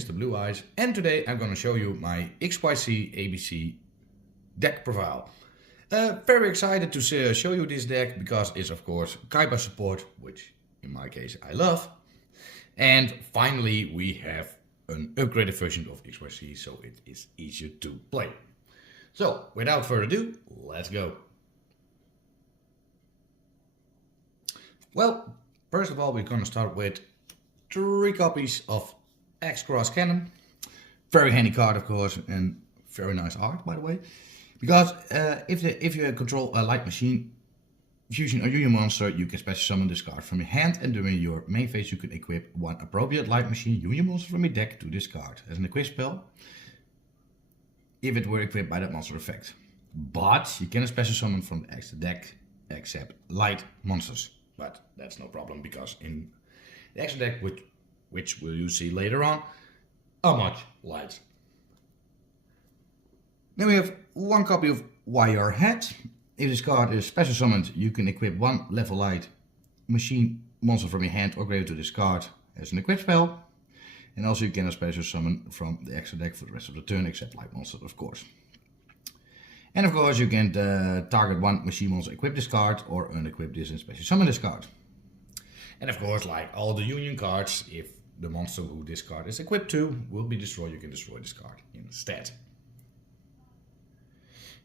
Mr. Blue Eyes, and today I'm going to show you my XYZ ABC deck profile. Very excited to show you this deck because it's of course Kaiba support, which in my case I love. And finally we have an upgraded version of XYZ, so it is easier to play. So without further ado, let's go. Well, first of all we're going to start with 3 copies of X Cannon. Very handy card of course, and very nice art by the way. Because if you control a light machine, fusion or union monster, you can special summon this card from your hand, and during your main phase you can equip one appropriate light machine union monster from your deck to this card as an equip spell, if it were equipped by that monster effect. But you can special summon from the extra deck except light monsters. But that's no problem because in the extra deck, which will you see later on, are much light. Then we have 1 copy of Wire Head. If this card is special summoned, you can equip 1 level light machine monster from your hand or grave to this card as an equip spell. And also you can special summon from the extra deck for the rest of the turn, except light monsters of course. And of course you can target 1 machine monster, equip this card, or unequip this and special summon this card. And of course, like all the union cards, if the monster who this card is equipped to will be destroyed, you can destroy this card instead.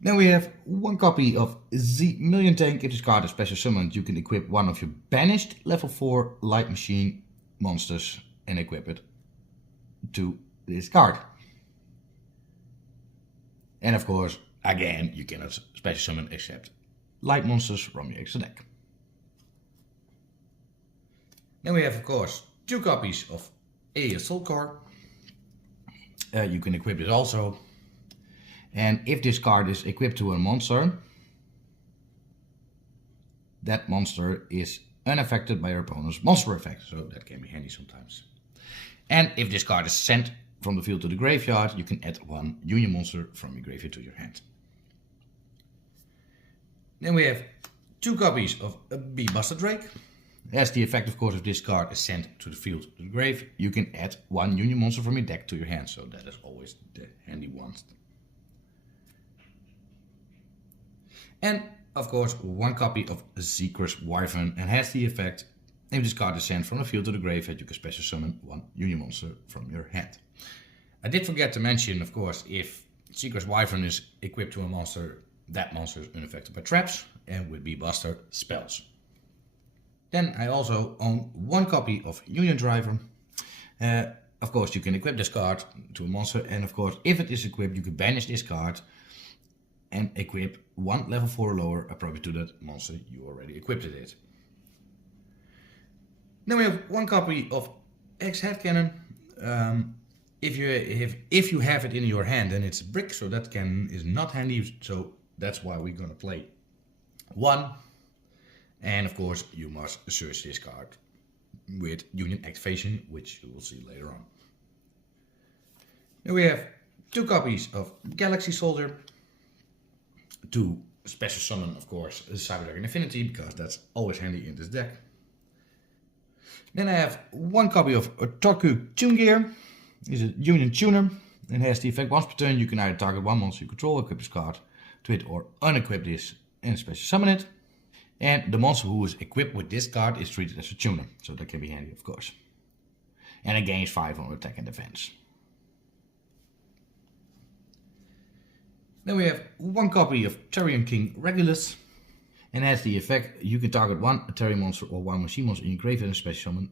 Then we have 1 copy of the Million Tank. If this card is special summoned, you can equip 1 of your banished level 4 light machine monsters and equip it to this card. And of course, again, you cannot special summon except light monsters from your extra deck. Then we have of course 2 copies of Assault Core. You can equip it also. And if this card is equipped to a monster, that monster is unaffected by your opponent's monster effect, so that can be handy sometimes. And if this card is sent from the field to the graveyard, you can add 1 union monster from your graveyard to your hand. Then we have 2 copies of a Buster Drake. It has the effect of course, if this card is sent to the field to the grave, you can add 1 union monster from your deck to your hand, so that is always the handy one. And of course 1 copy of Zeeker's Wyvern, and has the effect, if this card is sent from the field to the graveyard, you can special summon 1 union monster from your hand. I did forget to mention, of course, if Zeeker's Wyvern is equipped to a monster, that monster is unaffected by traps and would be Buster spells. Then I also own 1 copy of Union Driver. Of course you can equip this card to a monster, and of course if it is equipped you can banish this card and equip 1 level 4 lower appropriate to that monster you already equipped it. Then we have 1 copy of X Cannon. If you have it in your hand, then it's a brick, so that is not handy, so that's why we're gonna play 1. And of course you must search this card with Union Activation, which you will see later on. Then we have 2 copies of Galaxy Soldier. To special summon, of course, Cyber Dragon Infinity, because that's always handy in this deck. Then I have 1 copy of Torku Tune Gear. It's a Union Tuner, and has the effect once per turn you can either target 1 monster you control, equip this card to it, or unequip this and special summon it. And the monster who is equipped with this card is treated as a tuner, so that can be handy of course. And it gains 5 on attack and defense. Then we have 1 copy of Therian King Regulus, and has the effect you can target 1 Therian monster or 1 machine monster in your graveyard and special summon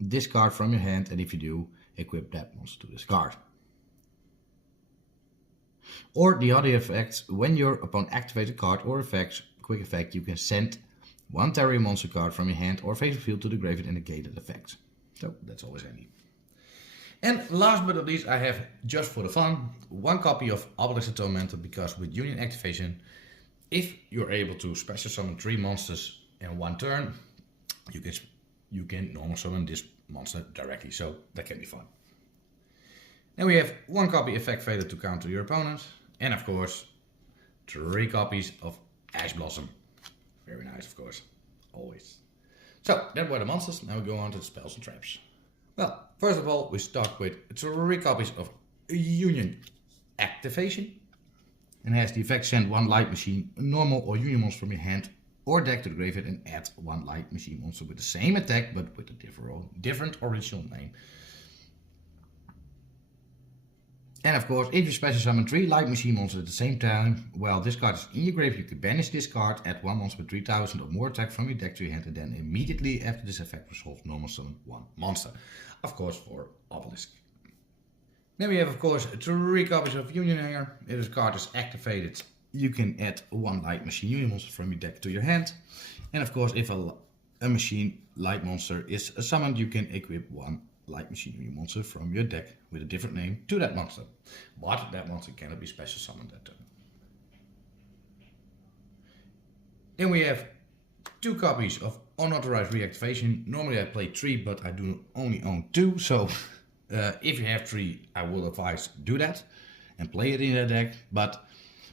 this card from your hand, and if you do, equip that monster to this card. Or the other effect, when your opponent activates a card or effects, quick effect, you can send 1 Therian monster card from your hand or face the field to the graveyard and negate that effect. So that's always handy. And last but not least, I have, just for the fun, 1 copy of Obelisk Tormentor, because with Union Activation, if you're able to special summon 3 monsters in 1 turn, you can normal summon this monster directly, so that can be fun. Then we have 1 copy Effect Failure to counter your opponent, and of course 3 copies of Ash Blossom. Very nice of course, always. So that were the monsters, now we go on to the spells and traps. Well, first of all, we start with 3 copies of Union Activation. And has the effect send 1 light machine, normal or union monster from your hand or deck to the graveyard and add 1 light machine monster with the same attack but with a different original name. And of course, if you special summon 3 light machine monsters at the same time, while this card is in your graveyard, you can banish this card, add 1 monster with 3000 or more attack from your deck to your hand, and then immediately after this effect resolve, normal summon 1 monster. Of course, for Obelisk. Then we have, of course, 3 copies of Union Hanger. If this card is activated, you can add 1 light machine union monster from your deck to your hand. And of course, if a machine light monster is summoned, you can equip 1 light machine union monster from your deck with a different name to that monster. But that monster cannot be special summoned that turn. Then we have 2 copies of unauthorized reactivation. Normally I play 3, but I do only own 2, so if you have 3, I will advise do that and play it in your deck. But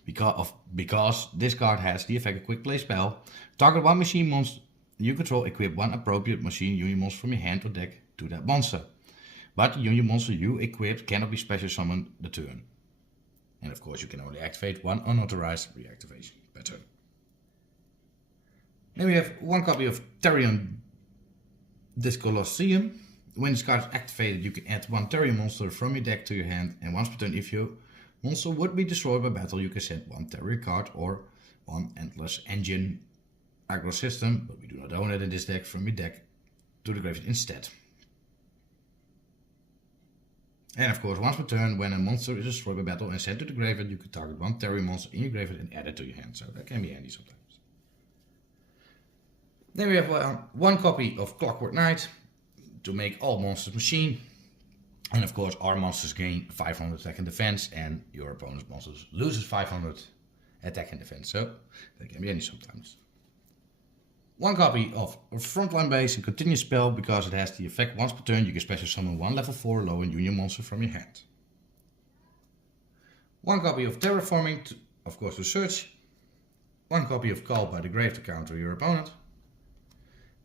because this card has the effect of quick play spell, target 1 machine monster you control, equip 1 appropriate machine union monster from your hand or deck to that monster. But the union monster you equipped cannot be special summoned the turn. And of course you can only activate 1 unauthorized reactivation per turn. Then we have 1 copy of Therion Discolosseum. When this card is activated, you can add 1 Therion monster from your deck to your hand, and once per turn, if your monster would be destroyed by battle, you can send 1 Therion card or 1 Endless Engine aggro system, but we do not own it in this deck, from your deck to the graveyard instead. And of course, once per turn, when a monster is destroyed by battle and sent to the graveyard, you can target 1 Therion monster in your graveyard and add it to your hand, so that can be handy sometimes. Then we have 1 copy of Clockwork Knight to make all monsters machine. And of course, our monsters gain 500 attack and defense, and your opponent's monsters loses 500 attack and defense, so that can be handy sometimes. 1 copy of Frontline Base, a continuous spell, because it has the effect once per turn you can special summon 1 level 4 low and union monster from your hand. 1 copy of Terraforming, of course to search. 1 copy of Call by the Grave to counter your opponent.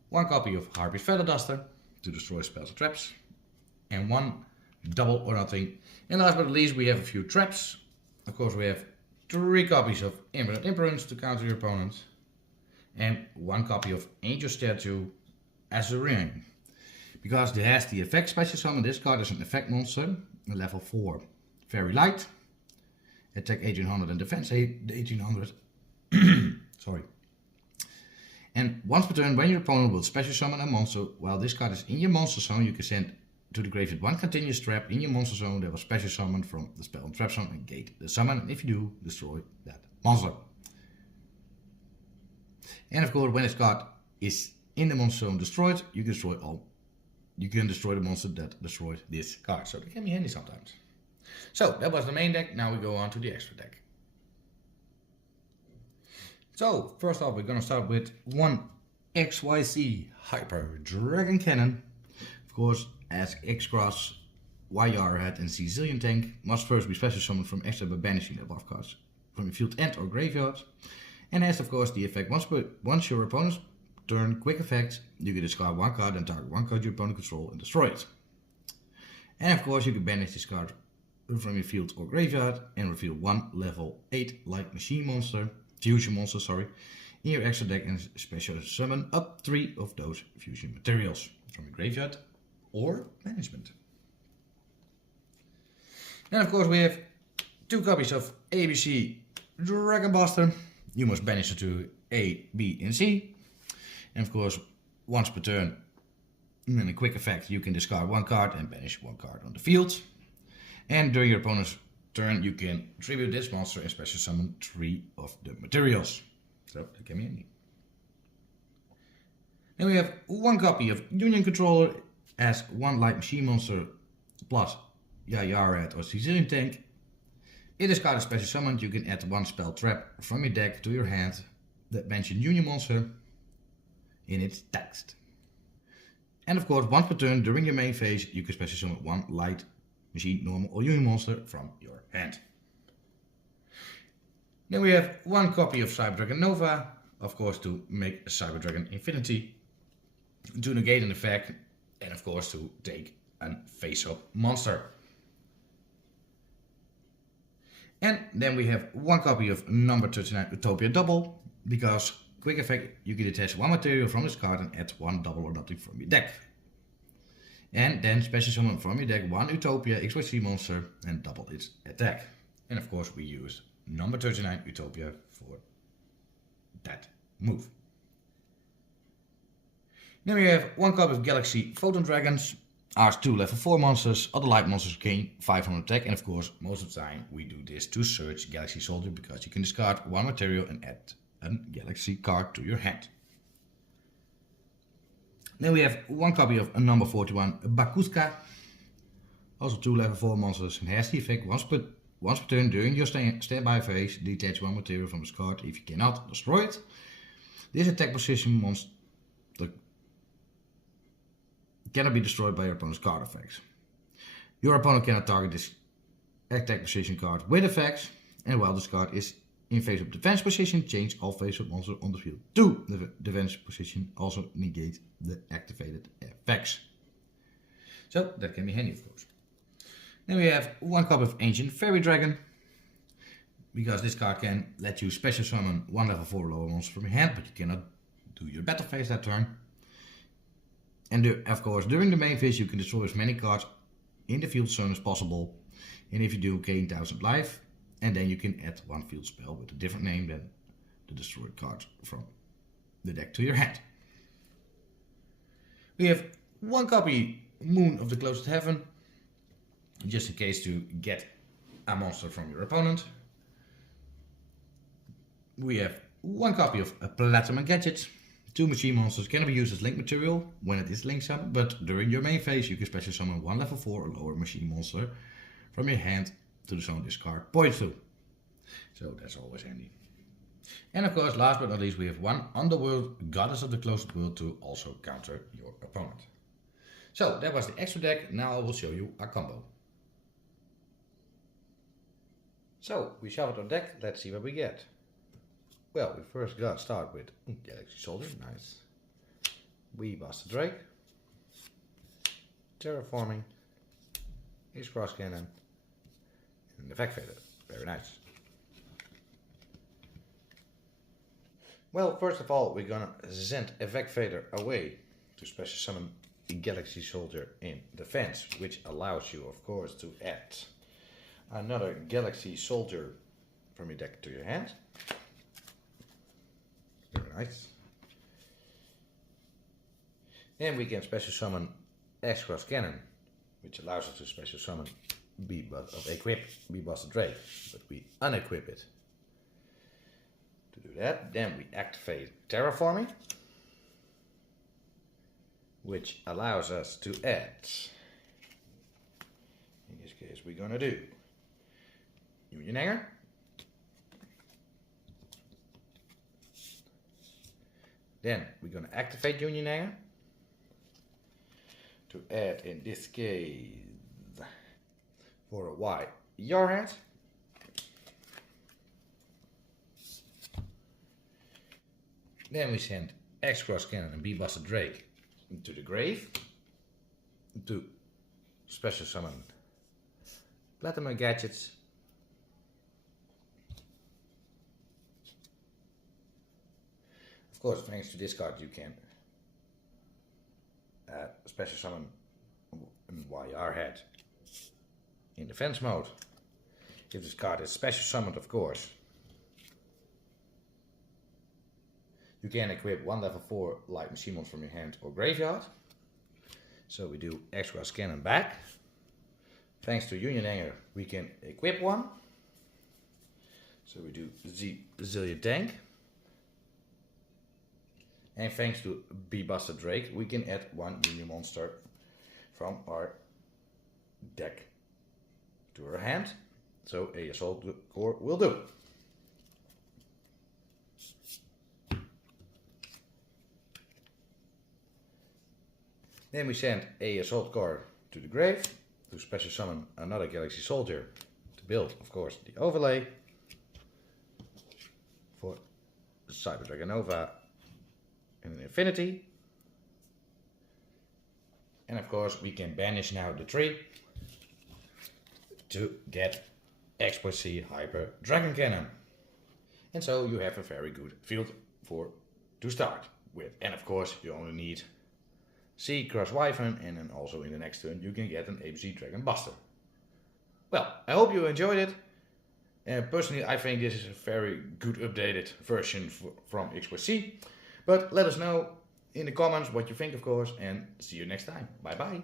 1 copy of Harpy's Feather Duster to destroy spells and traps. And 1 double or nothing. And last but not least, we have a few traps. Of course, we have 3 copies of Imminent Imperance to counter your opponent. And 1 copy of Angel Statue as a ring. Because it has the effect special summon, this card is an effect monster, level 4. Very light. Attack 1800 and defense 1800. Sorry. And once per turn, when your opponent will special summon a monster, while this card is in your monster zone, you can send to the graveyard 1 continuous trap in your monster zone that was special summoned from the spell and trap zone and gate the summon, and if you do, destroy that monster. And of course, when this card is in the monster zone destroyed, you can destroy the monster that destroyed this card. So that can be handy sometimes. So that was the main deck. Now we go on to the extra deck. So first off, we're gonna start with 1 XYZ Hyper Dragon Cannon. Of course, as X-Cross, YR Head and Sicilian Tank must first be special summoned from extra by banishing the above cards from your field and or graveyard. And has of course the effect once your opponent's turn, quick effect, you can discard 1 card and target 1 card your opponent control and destroy it. And of course you can banish this card from your field or graveyard and reveal 1 level 8 light machine monster, fusion monster, in your extra deck and special summon up 3 of those fusion materials from your graveyard or management. And of course we have 2 copies of ABC Dragon Buster. You must banish it to A, B and C. And of course, once per turn, in a quick effect, you can discard 1 card and banish 1 card on the field. And during your opponent's turn, you can tribute this monster and special summon 3 of the materials. So that can be handy. Then we have 1 copy of Union Controller as 1 light machine monster plus Yayaret or Sicilian Tank. If this card is special summoned, you can add 1 spell trap from your deck to your hand that mentions Union monster in its text. And of course, once per turn during your main phase, you can special summon 1 light machine, normal or Union monster from your hand. Then we have 1 copy of Cyber Dragon Nova, of course to make Cyber Dragon Infinity, to negate an effect, and of course to take a face-up monster. And then we have one copy of number 39 Utopia Double, because quick effect, you can attach one material from this card and add one double or nothing from your deck. And then special summon from your deck one Utopia XYZ monster and double its attack. And of course we use number 39 Utopia for that move. Then we have one copy of Galaxy Photon Dragons, R2 level 4 monsters. Other light monsters gain 500 attack, and of course most of the time we do this to search Galaxy Soldier, because you can discard one material and add a Galaxy card to your hand. Then we have one copy of number 41 Bakuska, also 2 level 4 monsters, and has the effect once per turn during your standby phase, detach one material from this card. If you cannot, destroy it. This attack position monster cannot be destroyed by your opponent's card effects. Your opponent cannot target this attack position card with effects, and while this card is in face-up defense position, change all face-up monsters on the field to the defense position, also negate the activated effects. So that can be handy, of course. Then we have one copy of Ancient Fairy Dragon, because this card can let you special summon one level 4 lower monster from your hand, but you cannot do your battle phase that turn. And of course, during the main phase, you can destroy as many cards in the field zone as possible. And if you do, gain 1000 life. And then you can add one field spell with a different name than the destroyed cards from the deck to your hand. We have one copy Moon of the Closed Heaven, just in case to get a monster from your opponent. We have one copy of Platinum Gadget. 2 machine monsters can be used as link material when it is link summon, but during your main phase you can special summon one level 4 or lower machine monster from your hand to the zone this card points to. So that's always handy. And of course, last but not least, we have one Underworld Goddess of the Closed World to also counter your opponent. So that was the extra deck. Now I will show you a combo. So we shuffled our deck. Let's see what we get. Well, we first got start with Galaxy Soldier, nice. We Buster Drake, Terraforming, Ace Cross Cannon, and the Effect Fader. Very nice. Well, first of all, we're gonna send Effect Fader away to special summon the Galaxy Soldier in defense, which allows you, of course, to add another Galaxy Soldier from your deck to your hand. Very nice. Then we can special summon Ace Cross Cannon, which allows us to special summon equip B-Buster Drake, but we unequip it. To do that, then we activate Terraforming, which allows us to add, in this case we're gonna do Union Hanger, then we're gonna activate Union Hanger to add, in this case, for a Y, Yarhead. Then we send X Cross Cannon and B-Buster Drake into the grave to special summon Platinum Gadgets. Of course, thanks to this card, you can special summon Yarhead in defense mode. If this card is special summoned, of course, you can equip one level 4 light machine monster from your hand or graveyard. So we do X Cross Cannon back. Thanks to Union Hanger, we can equip one. So we do Resilient Tank. And thanks to B-Buster Drake, we can add one Union monster from our deck to our hand. So a Assault Core will do. Then we send a Assault Core to the grave to special summon another Galaxy Soldier to build, of course, the overlay for Cyber Dragon Nova and an Infinity. And of course we can banish now the tree to get XYZ Hyper Dragon Cannon. And so you have a very good field to start with. And of course you only need C cross Wyvern, and then also in the next turn you can get an ABC Dragon Buster. Well, I hope you enjoyed it. Personally, I think this is a very good updated version from XYZ. But let us know in the comments what you think, of course, and see you next time. Bye bye.